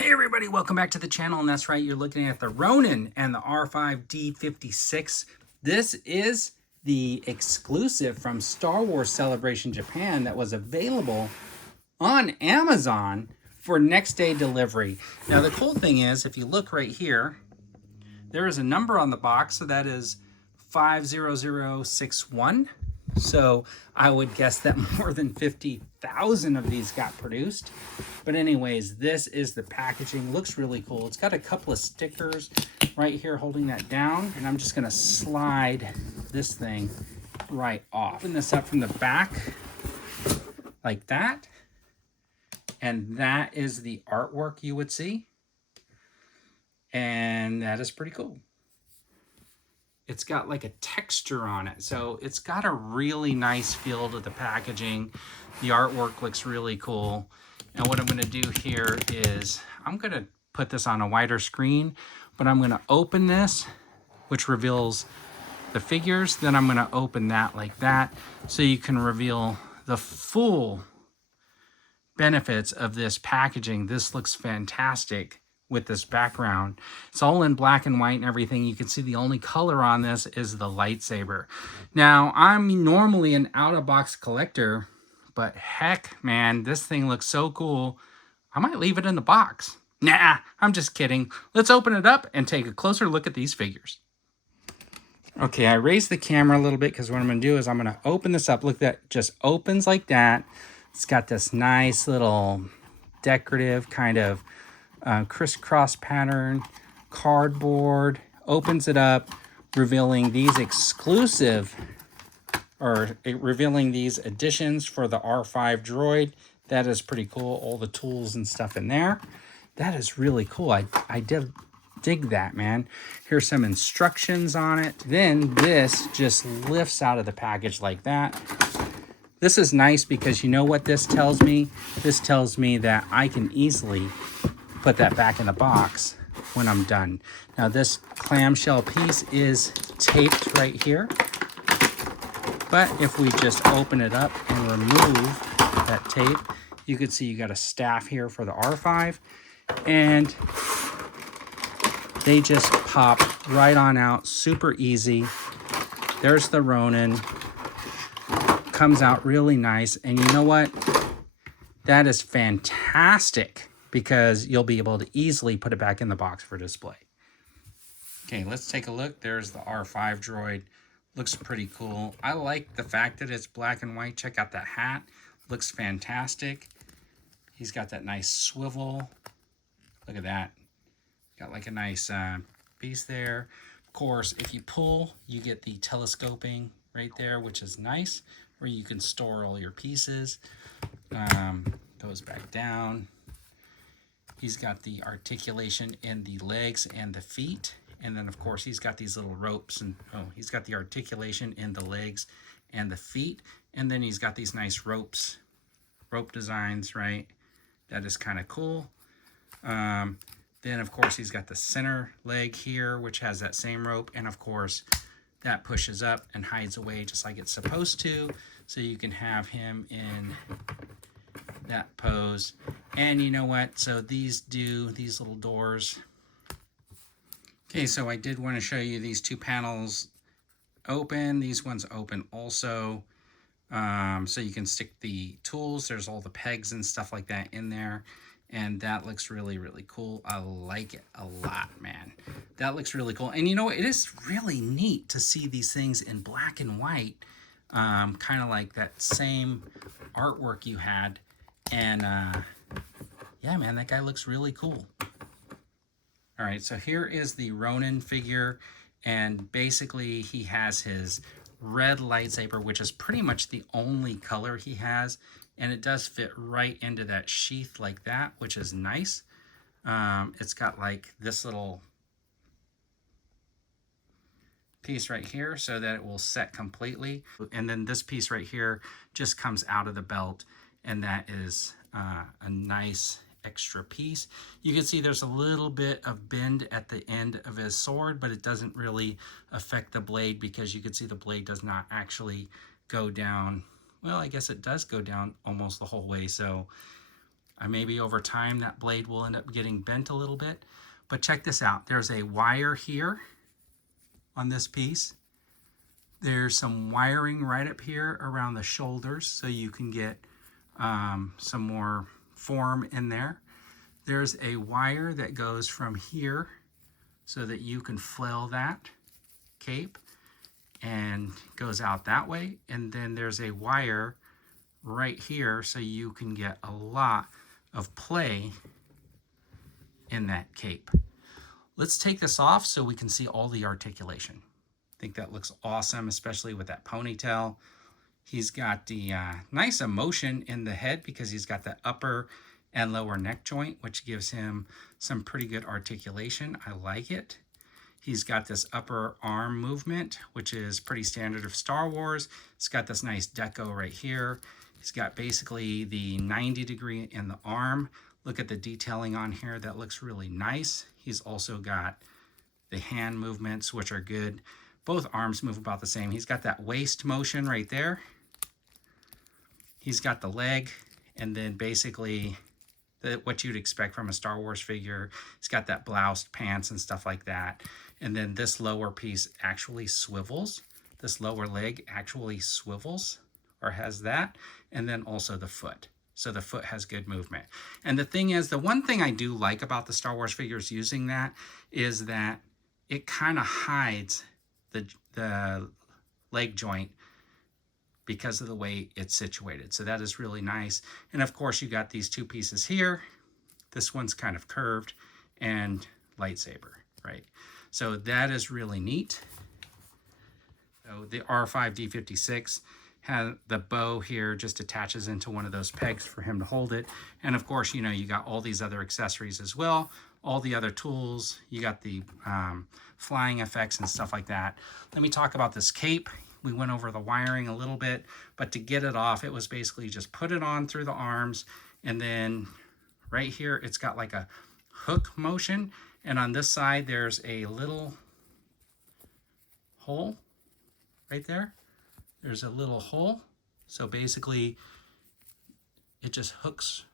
Hey everybody, welcome back to the channel, and that's right, you're looking at the Ronin and the R5-D56. This is the exclusive from Star Wars Celebration Japan that was available on Amazon for next day delivery. Now the cool thing is, if you look right here, there is a number on the box, so that is 50061. So I would guess that more than 50,000 of these got produced. But anyways, this is the packaging. Looks really cool. It's got a couple of stickers right here holding that down. And I'm just going to slide this thing right off. Open this up from the back like that. And that is the artwork you would see. And that is pretty cool. It's got like a texture on it. So it's got a really nice feel to the packaging. The artwork looks really cool. And what I'm gonna do here is, I'm gonna put this on a wider screen, but I'm gonna open this, which reveals the figures. Then I'm gonna open that like that, so you can reveal the full benefits of this packaging. This looks fantastic with this background. It's all in black and white and everything. You can see the only color on this is the lightsaber. Now, I'm normally an out-of-box collector, but heck, man, this thing looks so cool. I might leave it in the box. Nah, I'm just kidding. Let's open it up and take a closer look at these figures. Okay, I raised the camera a little bit because what I'm going to do is I'm going to open this up. Look, that just opens like that. It's got this nice little decorative kind of crisscross pattern, cardboard. Opens it up, revealing these exclusive, or revealing these additions for the R5 droid. That is pretty cool. All the tools and stuff in there. That is really cool. I did dig that, man. Here's some instructions on it. Then this just lifts out of the package like that. This is nice because you know what this tells me? This tells me that I can easily put that back in the box when I'm done. Now this clamshell piece is taped right here, but if we just open it up and remove that tape, you can see you got a staff here for the R5, and they just pop right on out, super easy. There's the Ronin, comes out really nice, and you know what? That is fantastic, because you'll be able to easily put it back in the box for display. Okay, let's take a look. There's the R5 droid. Looks pretty cool. I like the fact that it's black and white. Check out that hat. Looks fantastic. He's got that nice swivel. Look at that. Got like a nice piece there. Of course, if you pull, you get the telescoping right there, which is nice, where you can store all your pieces. Goes back down. He's got the articulation in the legs and the feet. And then, of course, he's got these little ropes. And he's got the articulation in the legs and the feet. And then he's got these nice rope designs, right? That is kind of cool. Then, of course, he's got the center leg here, which has that same rope. And, of course, that pushes up and hides away just like it's supposed to. So you can have him in that pose. And you know what? So these little doors. Okay, so I did want to show you these two panels open. These ones open also. So you can stick the tools. There's all the pegs and stuff like that in there. And that looks really, really cool. I like it a lot, man. That looks really cool. And you know, it is really neat to see these things in black and white. Kind of like that same artwork you had. And yeah, man, that guy looks really cool. All right, so here is the Ronin figure, and basically he has his red lightsaber, which is pretty much the only color he has, and it does fit right into that sheath like that, which is nice. It's got like this little piece right here so that it will set completely, and then this piece right here just comes out of the belt, and that is a nice extra piece. You can see there's a little bit of bend at the end of his sword, but it doesn't really affect the blade, because you can see the blade does not actually go down. Well, I guess it does go down almost the whole way. So Maybe over time that blade will end up getting bent a little bit. But check this out. There's a wire here on this piece. There's some wiring right up here around the shoulders so you can get some more form in there. There's a wire that goes from here so that you can flail that cape and goes out that way. And then there's a wire right here so you can get a lot of play in that cape. Let's take this off so we can see all the articulation. I think that looks awesome, especially with that ponytail. He's got the nice emotion in the head because he's got the upper and lower neck joint, which gives him some pretty good articulation. I like it. He's got this upper arm movement, which is pretty standard of Star Wars. It's got this nice deco right here. He's got basically the 90 degree in the arm. Look at the detailing on here. That looks really nice. He's also got the hand movements, which are good. Both arms move about the same. He's got that waist motion right there. He's got the leg, and then basically what you'd expect from a Star Wars figure. He's got that blouse, pants, and stuff like that. And then this lower piece actually swivels. This lower leg actually swivels, or has that. And then also the foot. So the foot has good movement. And the thing is, the one thing I do like about the Star Wars figures using that is that it kind of hides the leg joint because of the way it's situated. So that is really nice. And of course you got these two pieces here. This one's kind of curved and lightsaber, right? So that is really neat. So the R5-D56 has the bow here, just attaches into one of those pegs for him to hold it. And of course, you know, you got all these other accessories as well, all the other tools. You got the flying effects and stuff like that. Let me talk about this cape. We went over the wiring a little bit, but to get it off, it was basically just put it on through the arms, and then right here, it's got like a hook motion. And on this side, there's a little hole right there. There's a little hole. So basically, it just hooks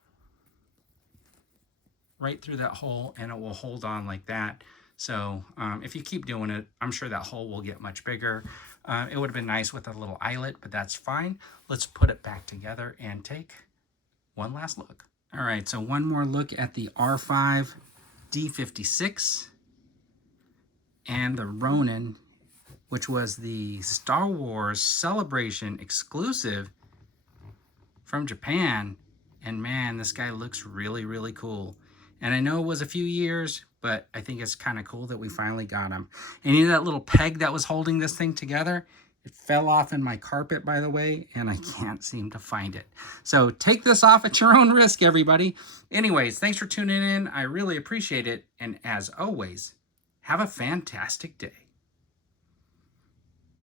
right through that hole, and it will hold on like that. So if you keep doing it, I'm sure that hole will get much bigger. It would have been nice with a little eyelet, but that's fine. Let's put it back together and take one last look. All right, so one more look at the R5-D56 and the Ronin, which was the Star Wars Celebration exclusive from Japan. And man, this guy looks really, really cool. And I know it was a few years, but I think it's kind of cool that we finally got him. And you know that little peg that was holding this thing together? It fell off in my carpet, by the way, and I can't seem to find it. So take this off at your own risk, everybody. Anyways, thanks for tuning in. I really appreciate it. And as always, have a fantastic day.